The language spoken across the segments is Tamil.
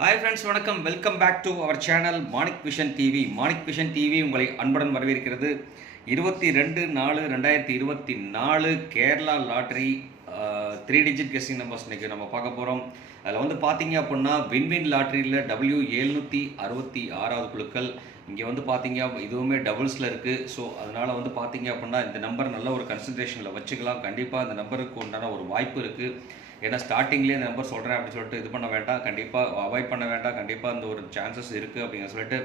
ஹாய் ஃப்ரெண்ட்ஸ், வணக்கம். Welcome back to our channel Manik vision TV. Manik vision TV உங்களை அன்புடன் வரவேற்கிறது. 22/4/2024 Kerala lottery 3 digit guessing numbers இன்றைக்கி நம்ம பார்க்க போகிறோம். அதில் வந்து பார்த்தீங்க அப்படின்னா வின்வின் லாட்ரியில் W766 குழுக்கள். இங்கே வந்து பார்த்தீங்க இதுவுமே டபுள்ஸில் இருக்குது. ஸோ அதனால் வந்து பார்த்தீங்க அப்படின்னா இந்த நம்பர் நல்ல ஒரு கன்சிடரேஷனில் வச்சுக்கலாம். கண்டிப்பாக இந்த நம்பருக்கு உண்டான ஒரு வாய்ப்பு இருக்குது. ஏன்னா ஸ்டார்டிங்லேயே இந்த நம்பர் சொல்கிறேன் அப்படின்னு சொல்லிட்டு இது பண்ண வேண்டாம், கண்டிப்பாக அவாய்ட் பண்ண வேண்டாம். கண்டிப்பாக இந்த ஒரு சான்சஸ் இருக்குது அப்படின்னு சொல்லிட்டு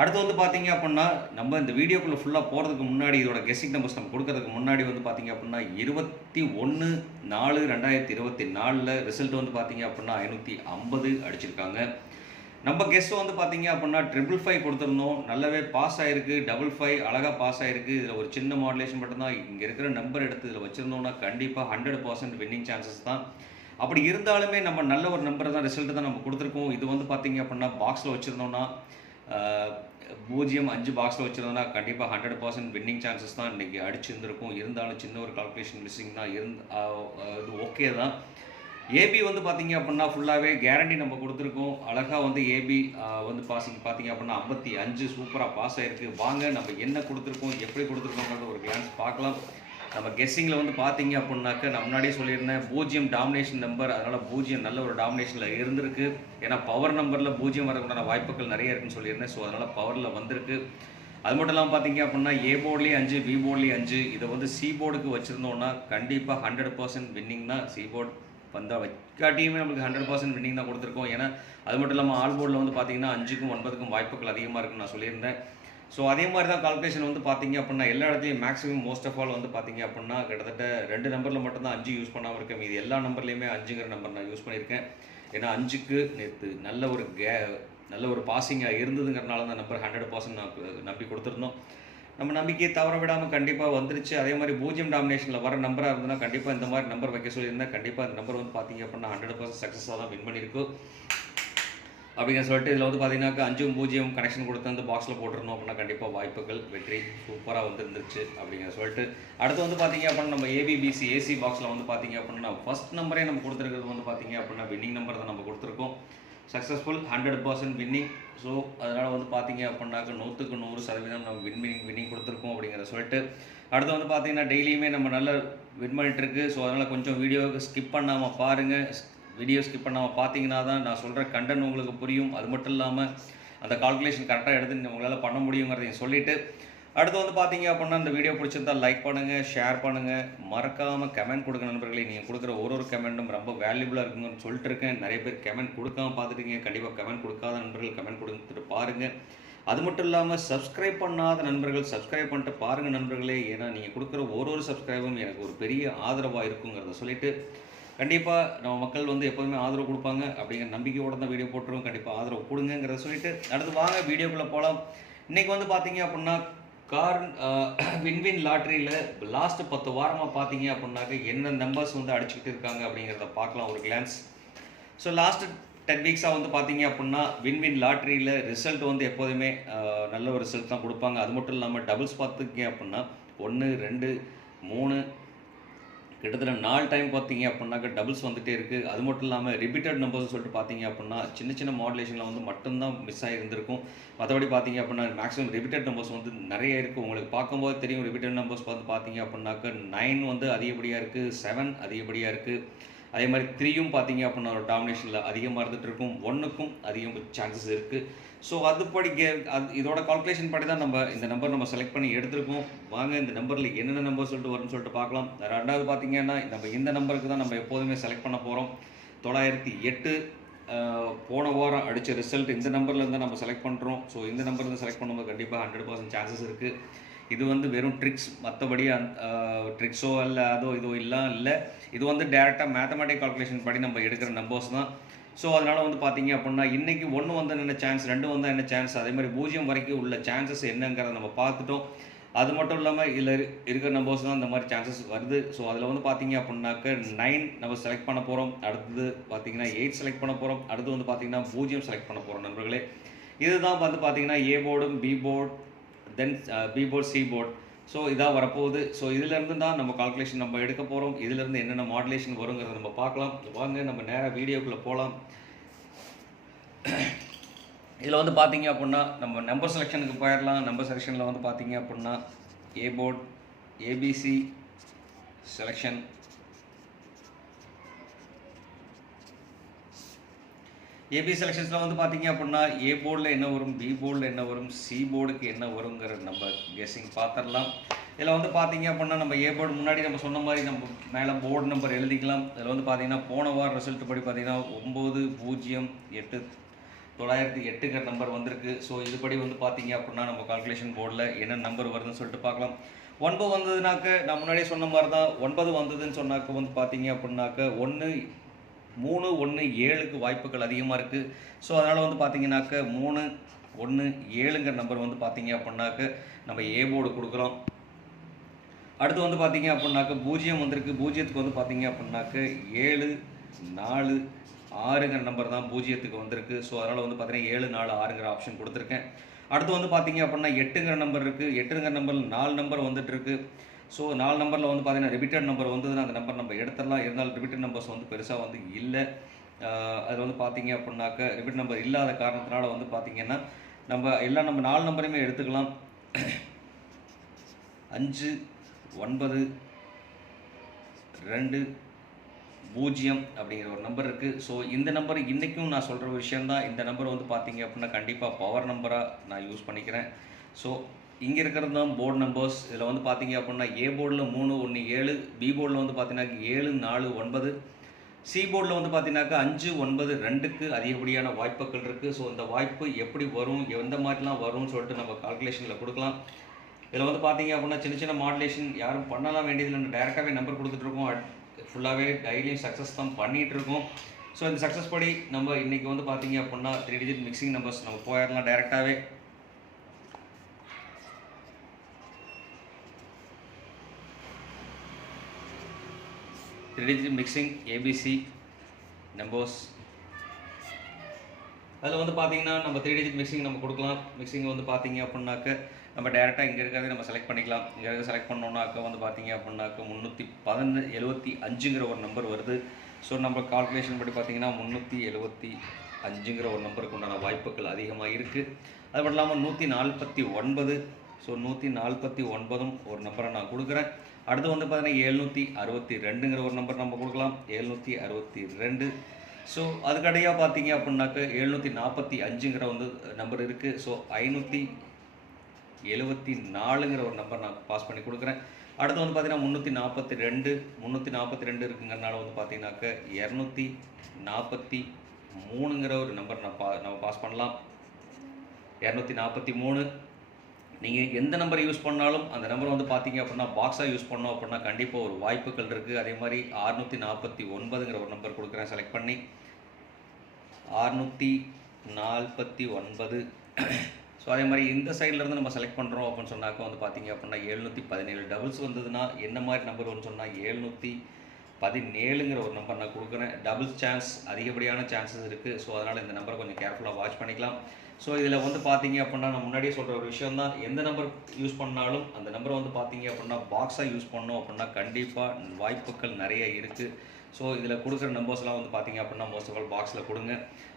அடுத்து வந்து பார்த்தீங்க அப்படின்னா நம்ம இந்த வீடியோக்குள்ளே ஃபுல்லாக போகிறதுக்கு முன்னாடி இதோட கெஸ்ஸிங் நம்பர்ஸ் நம்ம கொடுக்கறதுக்கு முன்னாடி வந்து பார்த்தீங்க அப்படின்னா 21/4/2024 ரிசல்ட் வந்து பார்த்தீங்க அப்படின்னா 550 அடிச்சிருக்காங்க. நம்ம கெஸ்ட் வந்து பார்த்தீங்க அப்படின்னா 555 கொடுத்துருந்தோம், நல்லாவே பாஸ் ஆகிருக்கு. 55 அழகாக பாஸ் ஆகிருக்கு. இதில் ஒரு சின்ன மாடுலேஷன் மட்டும்தான். இங்கே இருக்கிற நம்பர் எடுத்து இதில் வச்சுருந்தோம்னா கண்டிப்பாக 100% வின்னிங் சான்சஸ் தான். அப்படி இருந்தாலுமே நம்ம நல்ல ஒரு நம்பர் தான், ரிசல்ட்டு தான் நம்ம கொடுத்துருக்கோம். இது வந்து பார்த்தீங்க அப்படின்னா பாக்ஸில் வச்சுருந்தோம்னா 0-5 பாக்ஸில் வச்சுருந்தோம்னா கண்டிப்பாக 100% வின்னிங் சான்சஸ் தான் இன்றைக்கி அடிச்சிருந்துருக்கும். இருந்தாலும் சின்ன ஒரு கால்குலேஷன் மிஸ்ஸிங் தான் இது ஓகே தான். ஏபி வந்து பார்த்தீங்க அப்படின்னா ஃபுல்லாகவே கேரண்டி நம்ம கொடுத்துருக்கோம். அழகாக வந்து ஏபி வந்து பார்த்தீங்க அப்படின்னா 55 சூப்பராக பாஸ் ஆகிருக்கு. வாங்க நம்ம என்ன கொடுத்துருக்கோம், எப்படி கொடுத்துருக்கோங்கிறத ஒரு கிளான்ஸ் பார்க்கலாம். நம்ம கெஸ்ஸிங்கில் வந்து பார்த்தீங்க அப்படின்னாக்க நான் முன்னாடியே சொல்லியிருந்தேன் 0 டாமினேஷன் நம்பர். அதனால் 0 நல்ல ஒரு டாமினேஷனில் இருந்திருக்கு. ஏன்னா பவர் நம்பரில் 0 வரக்கூடாத வாய்ப்புகள் நிறைய இருக்குன்னு சொல்லியிருந்தேன். ஸோ அதனால் பவரில் வந்திருக்கு. அது மட்டும் இல்லாமல் பார்த்தீங்க அப்படின்னா ஏ போர்ட்லேயே 5, பி போர்ட்லேயே 5. இதை வந்து சி போர்டுக்கு வச்சுருந்தோன்னா கண்டிப்பாக 100% வின்னிங் தான். சி போர்டு வந்தால் வைக்காட்டியுமே நம்மளுக்கு 100% வின்னிங் தான் கொடுத்துருக்கோம். ஏன்னா அது மட்டும் இல்லாமல் ஆல் போர்டில் வந்து பார்த்தீங்கன்னா 5க்கும் 9க்கும் வாய்ப்புகள் அதிகமாக இருக்குன்னு நான் சொல்லியிருந்தேன். ஸோ அதே மாதிரி தான் கால்குலேஷன் வந்து பார்த்தீங்க அப்படின்னா எல்லா இடத்துலையும் மேக்ஸிமம் மோஸ்ட் ஆஃப் ஆல் வந்து பார்த்தீங்க அப்படின்னா கிட்டத்தட்ட 2 நம்பரில் மட்டும்தான் 5 யூஸ் பண்ணாமல் இருக்கேன். மீது எல்லா நம்பர்லேயுமே 5ங்கிற நம்பர் நான் யூஸ் பண்ணியிருக்கேன். ஏன்னா 5க்கு நேற்று நல்ல ஒரு பாசிங்காக இருந்ததுங்கிறனால தான் நம்பர் 100% நான் நம்பி கொடுத்துருந்தோம். நம்ம நம்பிக்கையை தவற விடாமல் கண்டிப்பாக வந்துருச்சு. அதே மாதிரி 0 டாமினேஷனில் வர நம்பராக இருந்ததுன்னா கண்டிப்பாக இந்த மாதிரி நம்பர் வைக்க சொல்லியிருந்தேன். கண்டிப்பாக இந்த நம்பர் வந்து பார்த்தீங்க அப்படின்னா 100% சக்ஸஸாக தான் வின் பண்ணியிருக்கும் அப்படிங்கிற சொல்லிட்டு இதில் வந்து பார்த்தீங்கன்னாக்கா 5-0 கனெக்ஷன் கொடுத்து வந்து பாக்ஸில் போட்டிருந்தோம் அப்படின்னா கண்டிப்பாக வாய்ப்புகள் வெற்றி சூப்பராக வந்துருந்துச்சு அப்படிங்கிற சொல்லிட்டு அடுத்து வந்து பார்த்தீங்க அப்படின்னா நம்ம ஏபிபிசி ஏசி பாக்ஸில் வந்து பார்த்தீங்க அப்படின்னா ஃபஸ்ட் நம்பரே நம்ம கொடுத்துருக்கிறது வந்து பார்த்தீங்க அப்படின்னா வின்னிங் நம்பர் தான் நம்ம கொடுத்துருக்கோம். Successful 100% winning. ஸோ அதனால் வந்து பார்த்தீங்க அப்படின்னாக்க 100க்கு 100% நம்ம வின்னிங் கொடுத்துருக்கோம் அப்படிங்கிற சொல்லிட்டு அடுத்து வந்து பார்த்தீங்கன்னா டெய்லியுமே நம்ம நல்ல வின் பண்ணிட்டுருக்கு. ஸோ அதனால் கொஞ்சம் வீடியோவுக்கு ஸ்கிப் பண்ணாமல் பாருங்கள். வீடியோ ஸ்கிப் பண்ணாமல் பார்த்தீங்கன்னா தான் நான் சொல்கிற கண்டென்ட் உங்களுக்கு புரியும். அது மட்டும் இல்லாமல் அந்த கால்குலேஷன் கரெக்டாக எடுத்து உங்களால் பண்ண முடியுங்கிறதையும் சொல்லிவிட்டு அடுத்து வந்து பார்த்தீங்க அப்படின்னா இந்த வீடியோ பிடிச்சிருந்தால் லைக் பண்ணுங்கள், ஷேர் பண்ணுங்கள், மறக்காமல் கமெண்ட் கொடுங்க நண்பர்களே. நீங்கள் கொடுக்குற ஒரு கமெண்ட்டும் ரொம்ப வேல்யூபுளாக இருக்குங்கன்னு சொல்லிட்டு இருக்கேன். நிறைய பேர் கமெண்ட் கொடுக்காமல் பார்த்துட்டீங்க. கண்டிப்பாக கமெண்ட் கொடுக்காத நண்பர்கள் கமெண்ட் கொடுத்துட்டு பாருங்கள். அது மட்டும் இல்லாமல் சப்ஸ்கிரைப் பண்ணாத நண்பர்கள் சப்ஸ்கிரைப் பண்ணிட்டு பாருங்கள் நண்பர்களே. ஏன்னா நீங்கள் கொடுக்குற ஒரு சப்ஸ்கிரைபும் எனக்கு ஒரு பெரிய ஆதரவாக இருக்குங்கிறத சொல்லிவிட்டு கண்டிப்பாக நம்ம மக்கள் வந்து எப்போதுமே ஆதரவு கொடுப்பாங்க அப்படிங்கிற நம்பிக்கையோடு தான் வீடியோ போட்டுருவோம். கண்டிப்பாக ஆதரவு கொடுங்கிறத சொல்லிவிட்டு அடுத்து வாங்க வீடியோக்குள்ளே போகலாம். இன்றைக்கி வந்து பார்த்தீங்க அப்படின்னா வின்வின் லாட்ரியில் லாஸ்ட்டு 10 வாரமாக பார்த்தீங்க அப்படின்னாக்க என்ன நம்பர்ஸ் வந்து அடிச்சுக்கிட்டு இருக்காங்க அப்படிங்கிறத பார்க்கலாம் ஒரு கிளான்ஸ். ஸோ லாஸ்ட்டு 10 வீக்ஸாக வந்து பார்த்தீங்க அப்படின்னா வின்வின் லாட்ரியில் ரிசல்ட் வந்து எப்போதுமே நல்ல ஒரு ரிசல்ட் தான் கொடுப்பாங்க. அது மட்டும் இல்லாமல் டபுள்ஸ் பார்த்துக்கிங்க அப்படின்னா 1, 2, 3 கிட்டத்தட்ட 4 டைம் பார்த்தீங்க அப்படின்னாக்க டபுள்ஸ் வந்துகிட்டே இருக்குது. அது மட்டும் இல்லாமல் ரிப்பீட்டட் நம்பர்ஸ் சொல்லிட்டு பார்த்தீங்க அப்படின்னா சின்ன மாடுலேஷனில் வந்து மட்டும்தான் மிஸ் ஆகியிருந்திருக்கும். மற்றபடி பார்த்தீங்க அப்படின்னா மேக்ஸிமம் ரிப்பீட்டட் நம்பர்ஸ் வந்து நிறைய இருக்குது. உங்களுக்கு பார்க்கும்போது தெரியும். ரிப்பீட்டட் நம்பர்ஸ் பார்த்து பார்த்தீங்க அப்படின்னாக்க 9 வந்து அதிகப்படியாக இருக்குது, 7 அதிகப்படியாக இருக்குது. அதே மாதிரி 3யும் பார்த்தீங்க அப்படின்னா ஒரு டாமினேஷனில் அதிகமாக இருந்துகிட்டு இருக்கும். 1க்கும் அதிகம் சான்சஸ் இருக்குது. ஸோ அதுபடி இதோட கால்குலேஷன் படி தான் நம்ம இந்த நம்பர் நம்ம செலக்ட் பண்ணி எடுத்துருக்கோம். வாங்க இந்த நம்பரில் என்னென்ன நம்பர் சொல்லிட்டு வரும்னு சொல்லிட்டு பார்க்கலாம். ரெண்டாவது பார்த்தீங்கன்னா நம்ம இந்த நம்பருக்கு தான் நம்ம எப்போதுமே செலக்ட் பண்ண போகிறோம். 908 போன வாரம் அடித்த ரிசல்ட் இந்த நம்பர்லேருந்து நம்ம செலக்ட் பண்ணுறோம். ஸோ இந்த நம்பர்லேருந்து செலக்ட் பண்ணும்போது கண்டிப்பாக 100% சான்சஸ் இருக்குது. இது வந்து வெறும் ட்ரிக்ஸ், மற்றபடி ட்ரிக்ஸோ இல்லை அதோ இதோ இல்லை. இது வந்து டேரெக்டாக மேத்தமெட்டிக் கால்குலேஷன் படி நம்ம எடுக்கிற நம்பர்ஸ் தான். ஸோ அதனால் வந்து பார்த்தீங்க அப்படின்னா இன்றைக்கி 1 வந்தால் என்ன சான்ஸ், 2 வந்தால் என்ன சான்ஸ், அதே மாதிரி 0 வரைக்கும் உள்ள சான்சஸ் என்னங்கிறத நம்ம பார்த்துட்டோம். அது மட்டும் இல்லாமல் இதில் இருக்கிற நம்பர்ஸ் தான் இந்த மாதிரி சான்சஸ் வருது. ஸோ அதில் வந்து பார்த்தீங்க அப்படின்னாக்க 9 நம்ம செலக்ட் பண்ண போகிறோம். அடுத்தது பார்த்தீங்கன்னா 8 செலக்ட் பண்ண போகிறோம். அடுத்து வந்து பார்த்தீங்கன்னா 0 செலக்ட் பண்ண போகிறோம் நண்பர்களே. இதுதான் வந்து பார்த்தீங்கன்னா ஏ போர்டும் B board then B board C board. So இதாக வரப்போகுது. ஸோ இதிலேருந்து தான் நம்ம கால்குலேஷன் நம்ம எடுக்க போகிறோம். இதிலேருந்து என்னென்ன மாடுலேஷன் வருங்கிறத நம்ம பார்க்கலாம். வாங்க நம்ம நேராக வீடியோக்குள்ளே போகலாம். இதில் வந்து பார்த்தீங்க அப்படின்னா நம்ம நம்பர் செலெக்ஷனுக்கு போயிடலாம். நம்பர் செலெக்ஷனில் வந்து பார்த்தீங்க அப்படின்னா ஏ போர்ட் ஏபிசி செலெக்ஷன். ஏபி செலெக்ஷன்ஸில் வந்து பார்த்தீங்க அப்படின்னா ஏ போர்டில் என்ன வரும், பி போர்டில் என்ன வரும், சி போர்டுக்கு என்ன வருங்கிற நம்ம கெஸ்ஸிங் பார்த்துடலாம். இதில் வந்து பார்த்தீங்க அப்படின்னா நம்ம ஏ போர்டு முன்னாடி நம்ம சொன்ன மாதிரி நம்ம மேலே போர்டு நம்பர் எழுதிக்கலாம். இதில் வந்து பார்த்தீங்கன்னா போன வாரம் ரிசல்ட் படி பார்த்தீங்கன்னா 9008 நம்பர் வந்திருக்கு. ஸோ இதுபடி வந்து பார்த்தீங்க அப்படின்னா நம்ம கால்குலேஷன் போர்டில் என்ன நம்பர் வருதுன்னு சொல்லிட்டு பார்க்கலாம். 9 வந்ததுனாக்க நான் முன்னாடியே சொன்ன மாதிரி தான். 9 வந்ததுன்னு சொன்னாக்க வந்து பார்த்தீங்க அப்படின்னாக்க 1 3 1 7க்கு வாய்ப்புகள் அதிகமாக இருக்குது. ஸோ அதனால் வந்து பார்த்தீங்கன்னாக்க 3 1 7ங்கிற நம்பர் வந்து பார்த்தீங்க அப்படின்னாக்க நம்ம ஏ போர்டு கொடுக்குறோம். அடுத்து வந்து பார்த்தீங்க அப்படின்னாக்க 0 வந்திருக்கு. 0த்துக்கு வந்து பார்த்தீங்க அப்படின்னாக்க 7 4 6ங்கிற நம்பர் தான் 0த்துக்கு வந்திருக்கு. ஸோ அதனால் வந்து பார்த்தீங்கன்னா 7 4 6ங்கிற ஆப்ஷன் கொடுத்துருக்கேன். அடுத்து வந்து பார்த்தீங்க அப்படின்னா 8ங்கிற நம்பர் இருக்குது. 8ங்கிற நம்பரில் 4 நம்பர் வந்துட்டுருக்கு. ஸோ 4 நம்பரில் வந்து பார்த்தீங்கன்னா ரிப்பீட்டட் நம்பர் வந்ததுன்னா அந்த நம்பர் நம்ம எடுத்துடலாம். இருந்தாலும் ரிப்பீட்டட் நம்பர்ஸ் வந்து பெருசாக வந்து இல்லை. அது வந்து பார்த்தீங்க அப்படின்னாக்க ரிப்பீட் நம்பர் இல்லாத காரணத்தினால வந்து பார்த்தீங்கன்னா நம்ம 4 நம்பரையுமே எடுத்துக்கலாம். 5 9 2 0 அப்படிங்கிற ஒரு நம்பர் இருக்குது. ஸோ இந்த நம்பர் இன்றைக்கும் நான் சொல்கிற விஷயந்தான். இந்த நம்பர் வந்து பார்த்தீங்க அப்படின்னா கண்டிப்பாக பவர் நம்பராக நான் யூஸ் பண்ணிக்கிறேன். ஸோ இங்கே இருக்கிறது தான் போர்டு நம்பர்ஸ். இதில் வந்து பார்த்தீங்க அப்படின்னா ஏ போர்டில் 3 1 7, பி போர்டில் வந்து பார்த்தீங்கன்னா 7 4 9, சி போர்டில் வந்து பார்த்தீங்கன்னாக்கா 5 9 2க்கு அதிகப்படியான வாய்ப்புகள் இருக்குது. ஸோ இந்த வாய்ப்பு எப்படி வரும், எந்த மாதிரிலாம் வரும்னு சொல்லிட்டு நம்ம கால்குலேஷனில் கொடுக்கலாம். இதில் வந்து பார்த்தீங்க அப்படின்னா சின்ன சின்ன மாடுலேஷன் யாரும் பண்ணலாம் வேண்டியதில்லை. நம்ம டேரெக்டாகவே நம்பர் கொடுத்துட்ருக்கோம். ஃபுல்லாகவே டெய்லியும் சக்ஸஸ் தான் பண்ணிகிட்ருக்கோம். ஸோ இந்த சக்ஸஸ் படி நம்ம இன்றைக்கி வந்து பார்த்தீங்க அப்படின்னா 3 டிஜிட் மிக்சிங் நம்பர்ஸ் நம்ம போயிடலாம் டேரெக்டாகவே. Digit mixing ABC numbers. அதில் வந்து பார்த்தீங்கன்னா நம்ம 3 டிஜிட் மிக்சிங் நம்ம கொடுக்கலாம். மிக்சிங் வந்து பார்த்தீங்க அப்படின்னாக்க நம்ம டேரெக்டாக இங்கே இருக்கிறதே நம்ம செலக்ட் பண்ணிக்கலாம். இங்கே இருக்க செலக்ட் பண்ணோன்னாக்க வந்து பார்த்தீங்க அப்படின்னாக்க 375ங்கிற ஒரு நம்பர் வருது. ஸோ நம்ம கால்குலேஷன் படி பார்த்தீங்கன்னா 375ங்கிற ஒரு நம்பருக்கு உண்டான வாய்ப்புகள் அதிகமாக இருக்குது. அது மட்டும் இல்லாமல் 149. ஸோ 149 ஒரு நம்பரை நான் கொடுக்குறேன். அடுத்து வந்து பார்த்தீங்கன்னா 762ங்கிற ஒரு நம்பர் நம்ம கொடுக்கலாம். 762. ஸோ அதுக்கடையாக பார்த்தீங்க அப்படின்னாக்க 745ங்கிற வந்து நம்பர் இருக்குது. ஸோ 574ங்கிற ஒரு நம்பர் நான் பாஸ் பண்ணி கொடுக்குறேன். அடுத்து வந்து பார்த்தீங்கன்னா 342 இருக்குங்கிறனால வந்து பார்த்தீங்கன்னாக்க 243ங்கிற ஒரு நம்பர் நம்ம பாஸ் பண்ணலாம். 243. நீங்கள் எந்த நம்பர் யூஸ் பண்ணாலும் அந்த நம்பர் வந்து பார்த்தீங்க அப்படின்னா பாக்ஸாக யூஸ் பண்ணோம் அப்படின்னா கண்டிப்பாக ஒரு வாய்ப்புகள் இருக்குது. அதே மாதிரி 649ங்கிற ஒரு நம்பர் கொடுக்குறேன் செலக்ட் பண்ணி. 649. ஸோ அதே மாதிரி இந்த சைட்லேருந்து நம்ம செலக்ட் பண்ணுறோம் அப்படின்னு சொன்னாக்க வந்து பார்த்தீங்க அப்படின்னா 717 டபுள்ஸ் வந்ததுன்னா என்ன மாதிரி நம்பர் வரும்னு சொன்னால் 717ங்கிற ஒரு நம்பர் நான் கொடுக்குறேன். டபுள்ஸ் சான்ஸ் அதிகப்படியான சான்சஸ் இருக்குது. ஸோ அதனால் இந்த நம்பரை கொஞ்சம் கேர்ஃபுல்லாக வாட்ச் பண்ணிக்கலாம். ஸோ இதில் வந்து பார்த்தீங்க அப்படின்னா நான் முன்னாடியே சொல்கிற ஒரு விஷயம் தான். எந்த நம்பர் யூஸ் பண்ணாலும் அந்த நம்பரை வந்து பார்த்தீங்க அப்படின்னா பாக்ஸாக யூஸ் பண்ணோம் அப்படின்னா கண்டிப்பாக வாய்ப்புகள் நிறைய இருக்குது. ஸோ இதில் கொடுக்குற நம்பர்ஸ்லாம் வந்து பார்த்தீங்க அப்படின்னா மோஸ்ட் ஆஃப் ஆல் பாக்ஸில் கொடுங்க.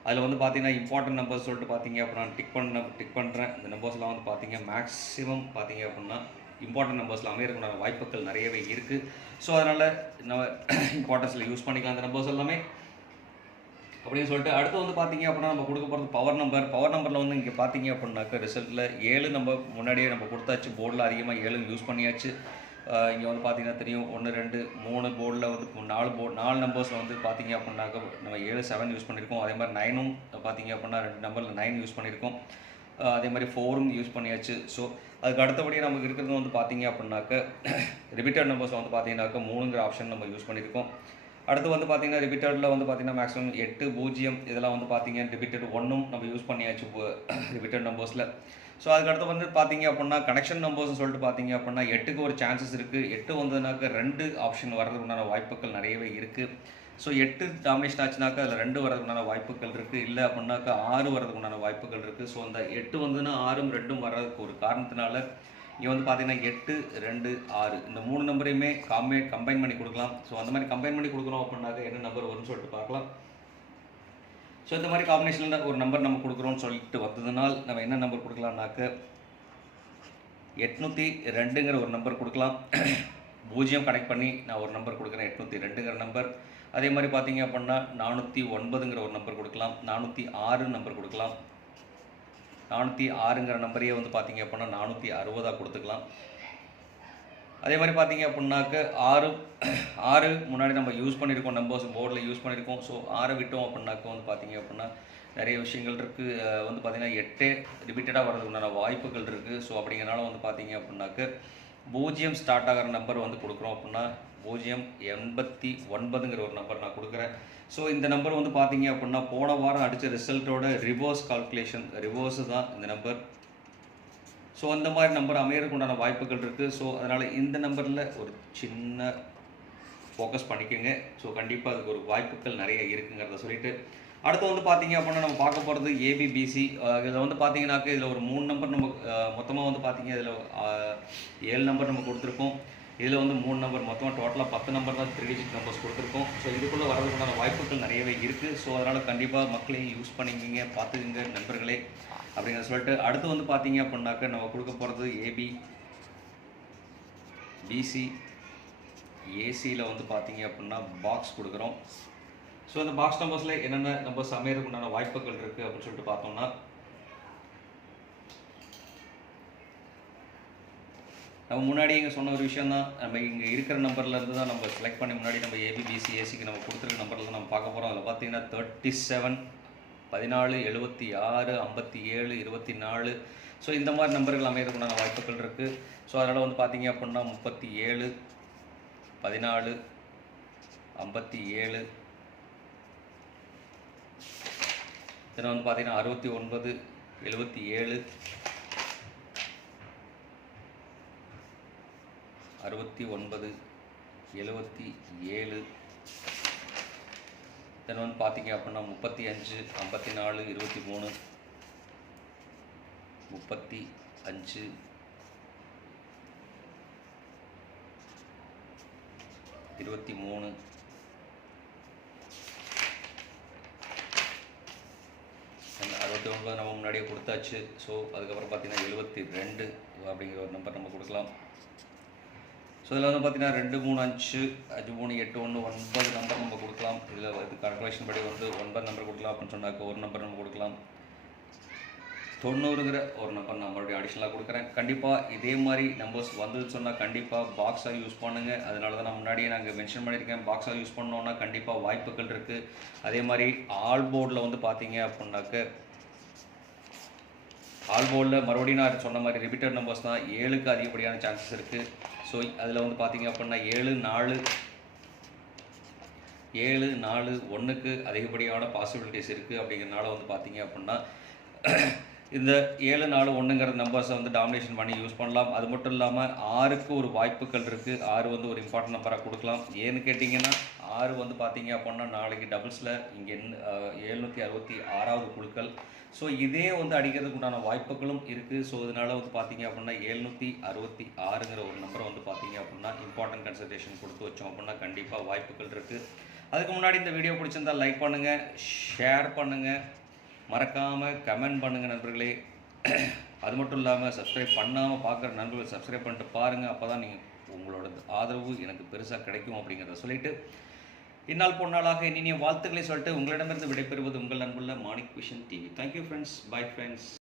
அதில் வந்து பார்த்தீங்கன்னா இம்பார்ட்டன்ட் நம்பர்ஸ் சொல்லிட்டு பார்த்தீங்க அப்படின்னா டிக் பண்ணுறேன். இந்த நம்பர்ஸ்லாம் வந்து பார்த்தீங்க மேக்ஸிமம் பார்த்தீங்க அப்படின்னா இம்பார்ட்டன்ட் நம்பர்ஸில் அமையறதுக்கான வாய்ப்புகள் நிறையவே இருக்குது. ஸோ அதனால் நம்ம இம்பார்ட்டன்ஸில் யூஸ் பண்ணிக்கலாம் அந்த நம்பர்ஸ் எல்லாமே அப்படின்னு சொல்லிட்டு. அடுத்து வந்து பார்த்தீங்க அப்படின்னா நம்ம கொடுக்க போகிறது பவர் நம்பரில் வந்து இங்கே பார்த்தீங்க அப்படின்னாக்க ரிசல்ட்டில் 7 நம்ம முன்னாடியே நம்ம கொடுத்தாச்சு. போர்டில் அதிகமாக 7 யூஸ் பண்ணியாச்சு. இங்கே வந்து பார்த்தீங்கன்னா தெரியும் 1 2 3 போர்டில் வந்து 4 நம்பர்ஸில் வந்து பார்த்தீங்க அப்படின்னாக்க நம்ம 7 7 யூஸ் பண்ணியிருக்கோம். அதே மாதிரி 9ம் பார்த்தீங்க அப்படின்னா 2 நம்பரில் 9 யூஸ் பண்ணியிருக்கோம். அதே மாதிரி 4ம் யூஸ் பண்ணியாச்சு. ஸோ அதுக்கு அடுத்தபடியே நமக்கு இருக்கிறது வந்து பார்த்தீங்க அப்படின்னாக்க ரிப்பீட்டட் நம்பர்ஸ் வந்து பார்த்தீங்கன்னாக்க 3ங்கிற ஆப்ஷன் நம்ம யூஸ் பண்ணியிருக்கோம். அடுத்து வந்து பார்த்தீங்கன்னா ரிப்பீட்டடில் வந்து பார்த்தீங்கன்னா மேக்ஸிமம் 8 0 இதெல்லாம் வந்து பார்த்தீங்கன்னா ரிப்பீட்டட் 1ம் நம்ம யூஸ் பண்ணியாச்சு ரிப்பீட்டட் நம்பர்ஸில். ஸோ அதுக்கடுத்து வந்து பார்த்தீங்க அப்படின்னா கனெக்ஷன் நம்பர்ஸ்னு சொல்லிட்டு பார்த்தீங்க அப்படின்னா 8க்கு ஒரு சான்சஸ் இருக்குது. 8 வந்ததுனாக்க 2 ஆப்ஷன் வர்றதுக்குண்டான வாய்ப்புகள் நிறையவே இருக்குது. ஸோ 8 டாமினேஷன் ஆச்சுனாக்கா அதில் 2 வரதுக்குண்டான வாய்ப்புகள் இருக்குது. இல்லை அப்படின்னாக்கா 6 வரதுக்குண்டான வாய்ப்புகள் இருக்குது. ஸோ அந்த 8 வந்துன்னா 6ம் 2ம் வர்றதுக்கு ஒரு காரணத்தினால இங்கே வந்து பார்த்தீங்கன்னா 8 2 6 இந்த 3 நம்பரையுமே கம்பைன் பண்ணி கொடுக்கலாம். ஸோ அந்த மாதிரி கம்பைன் பண்ணி கொடுக்குறோம் அப்படின்னாக்க என்ன நம்பர் வரும்னு சொல்லிட்டு பார்க்கலாம். ஸோ இந்த மாதிரி காம்பினேஷனில் ஒரு நம்பர் நம்ம கொடுக்குறோன்னு சொல்லிட்டு வந்ததுனால் நம்ம என்ன நம்பர் கொடுக்கலாம்னாக்க 802ங்கிற ஒரு நம்பர் கொடுக்கலாம். 0 கனெக்ட் பண்ணி நான் ஒரு நம்பர் கொடுக்குறேன், 802ங்கிற நம்பர். அதே மாதிரி பார்த்தீங்க அப்படின்னா 409ங்கிற ஒரு நம்பர் கொடுக்கலாம், 406 நம்பர் கொடுக்கலாம். 406ங்கிற நம்பரையே வந்து பார்த்தீங்க அப்படின்னா 460 கொடுத்துக்கலாம். அதே மாதிரி பார்த்தீங்க அப்படின்னாக்க 6 முன்னாடி நம்ம யூஸ் பண்ணியிருக்கோம், நம்பர்ஸ் போர்டில் யூஸ் பண்ணியிருக்கோம். ஸோ 6 விட்டோம் அப்படின்னாக்க வந்து பார்த்தீங்க அப்படின்னா நிறைய விஷயங்கள் இருக்குது. வந்து பார்த்திங்கன்னா 8 ரிப்பீட்டடாக வர்றதுக்கு உண்டான வாய்ப்புகள் இருக்குது. ஸோ அப்படிங்கிறனால வந்து பார்த்தீங்க அப்படின்னாக்க 0 ஸ்டார்ட் ஆகிற நம்பர் வந்து கொடுக்குறோம் அப்படின்னா 089ங்கிற ஒரு நம்பர் நான் கொடுக்குறேன். ஸோ இந்த நம்பர் வந்து பார்த்தீங்க அப்படின்னா போன வாரம் அடித்த ரிசல்ட்டோட ரிவர்ஸ் கால்குலேஷன், ரிவர்ஸு தான் இந்த நம்பர். ஸோ அந்த மாதிரி நம்பர் அமையறதுக்கு உண்டான வாய்ப்புகள் இருக்குது. ஸோ அதனால் இந்த நம்பரில் ஒரு சின்ன ஃபோக்கஸ் பண்ணிக்கோங்க. ஸோ கண்டிப்பாக அதுக்கு ஒரு வாய்ப்புகள் நிறைய இருக்குங்கிறத சொல்லிவிட்டு அடுத்து வந்து பார்த்தீங்க அப்படின்னா நம்ம பார்க்க போகிறது ஏபிபிசி. இதில் வந்து பார்த்தீங்கன்னாக்க இதில் ஒரு 3 நம்பர் நம்ம மொத்தமாக வந்து பார்த்தீங்க இதில் 7 நம்பர் நம்ம கொடுத்துருக்கோம். இதில் வந்து 3 நம்பர், மொத்தமாக டோட்டலாக 10 நம்பர் தான் 3 டிஜிட் நம்பர்ஸ் கொடுத்துருக்கோம். ஸோ இதுக்குள்ளே வரதுக்குண்டான வாய்ப்புகள் நிறையவே இருக்குது. ஸோ அதனால் கண்டிப்பாக மக்களையும் யூஸ் பண்ணிக்கிங்க, பார்த்துக்குங்க நண்பர்களே அப்படிங்கிற சொல்லிட்டு அடுத்து வந்து பார்த்தீங்க அப்படின்னாக்க நம்ம கொடுக்க போகிறது ஏபி, பிசி, ஏசியில் வந்து பார்த்தீங்க அப்படின்னா பாக்ஸ் கொடுக்குறோம். ஸோ இந்த பாக்ஸ் நம்பர்ஸில் என்னென்ன நம்பர்ஸ் அமையறதுக்கு உண்டான வாய்ப்புகள் இருக்குது அப்படின்னு சொல்லிட்டு பார்த்தோம்னா நம்ம முன்னாடி இங்கே சொன்ன ஒரு விஷயம் தான், நம்ம இங்கே இருக்கிற நம்பர்லேருந்து தான் நம்ம செலக்ட் பண்ணி முன்னாடி நம்ம ஏபிபிசி ஏசிக்கு நம்ம கொடுத்துருக்க நம்பரில் தான் நம்ம பார்க்க போகிறோம். அதில் பார்த்தீங்கன்னா 37, 14, 76, 57, 24. ஸோ இந்த மாதிரி நம்பர்கள் அமையறதுக்குண்டான வாய்ப்புகள் இருக்குது. ஸோ அதனால் வந்து பார்த்தீங்க அப்படின்னா 37, 14, 57, இதில் வந்து பார்த்தீங்கன்னா 69, 77, 69, 77. தென் வந்து பார்த்தீங்க அப்படின்னா 35, 54, 23, 35, 23, 69 நம்ம முன்னாடியே கொடுத்தாச்சு. ஸோ அதுக்கப்புறம் பார்த்தீங்கன்னா 72 அப்படிங்கிற ஒரு நம்பர் நம்ம கொடுக்கலாம். ஸோ இதில் வந்து பார்த்தீங்கன்னா 2, 3, 5, 5, 3, 8, 1, 9 நம்பர் நம்ம கொடுக்கலாம். இதில் இது கால்குலேஷன் படி வந்து 9 நம்பர் கொடுக்கலாம் அப்படின்னு சொன்னாக்க ஒரு நம்பர் நம்ம கொடுக்கலாம். 90ங்கிற ஒரு நம்பர் நான் மறுபடியும் அடிஷ்னலாக கொடுக்குறேன். கண்டிப்பாக இதே மாதிரி நம்பர்ஸ் வந்ததுன்னு சொன்னால் கண்டிப்பாக பாக்ஸாக யூஸ் பண்ணுங்கள். அதனால தான் நான் முன்னாடியே நாங்கள் மென்ஷன் பண்ணியிருக்கேன், பாக்ஸாக யூஸ் பண்ணோன்னா கண்டிப்பாக வாய்ப்புகள் இருக்குது. அதே மாதிரி ஆல் போர்டில் வந்து பார்த்தீங்க அப்படின்னாக்க ஆல் போர்டில் மறுபடியும் நான் சொன்ன மாதிரி ரிப்பீட்டட் நம்பர்ஸ் தான் 7க்கு அதிகப்படியான சான்சஸ் இருக்குது. ஸோ அதில் வந்து பார்த்தீங்க அப்படின்னா 7, 4, 1க்கு அதிகப்படியான பாசிபிலிட்டிஸ் இருக்குது. அப்படிங்கிறனால வந்து பார்த்தீங்க அப்படின்னா இந்த 7, 4, 1ங்கிற நம்பர்ஸை வந்து டாமினேஷன் பண்ணி யூஸ் பண்ணலாம். அது மட்டும் இல்லாமல் 6க்கு ஒரு வாய்ப்புகள் இருக்குது. 6 வந்து ஒரு இம்பார்ட்டன்ட் நம்பராக கொடுக்கலாம். ஏன்னு கேட்டிங்கன்னா 6 வந்து பார்த்தீங்க அப்படின்னா நாளைக்கு டபுள்ஸில் இங்கே 766வது குழுக்கள். ஸோ இதே வந்து அடிக்கிறதுக்கு உண்டான வாய்ப்புகளும் இருக்குது. ஸோ இதனால் வந்து பார்த்தீங்க அப்படின்னா 766ங்கிற ஒரு நம்பரை வந்து பார்த்தீங்க அப்படின்னா இம்பார்ட்டன்ட் கன்சிடரேஷன் கொடுத்து வச்சோம் அப்படின்னா கண்டிப்பாக வாய்ப்புகள் இருக்குது. அதுக்கு முன்னாடி இந்த வீடியோ பிடிச்சிருந்தால் லைக் பண்ணுங்கள், ஷேர் பண்ணுங்கள், மறக்காமல் கமெண்ட் பண்ணுங்கள் நண்பர்களே. அது மட்டும் இல்லாமல் சப்ஸ்கிரைப் பண்ணாமல் பார்க்குற நண்பர்கள் சப்ஸ்கிரைப் பண்ணிட்டு பாருங்கள். அப்போ தான் நீங்கள் உங்களோட ஆதரவு எனக்கு பெருசாக கிடைக்கும் அப்படிங்கிறத சொல்லிவிட்டு இந்நாள் பொன்னாளாக இனிய வாழ்த்துக்களை சொல்லிட்டு உங்களிடமிருந்து விடைபெறுவது உங்கள் அன்புள்ள Manik vision TV. Thank you friends. Bye friends.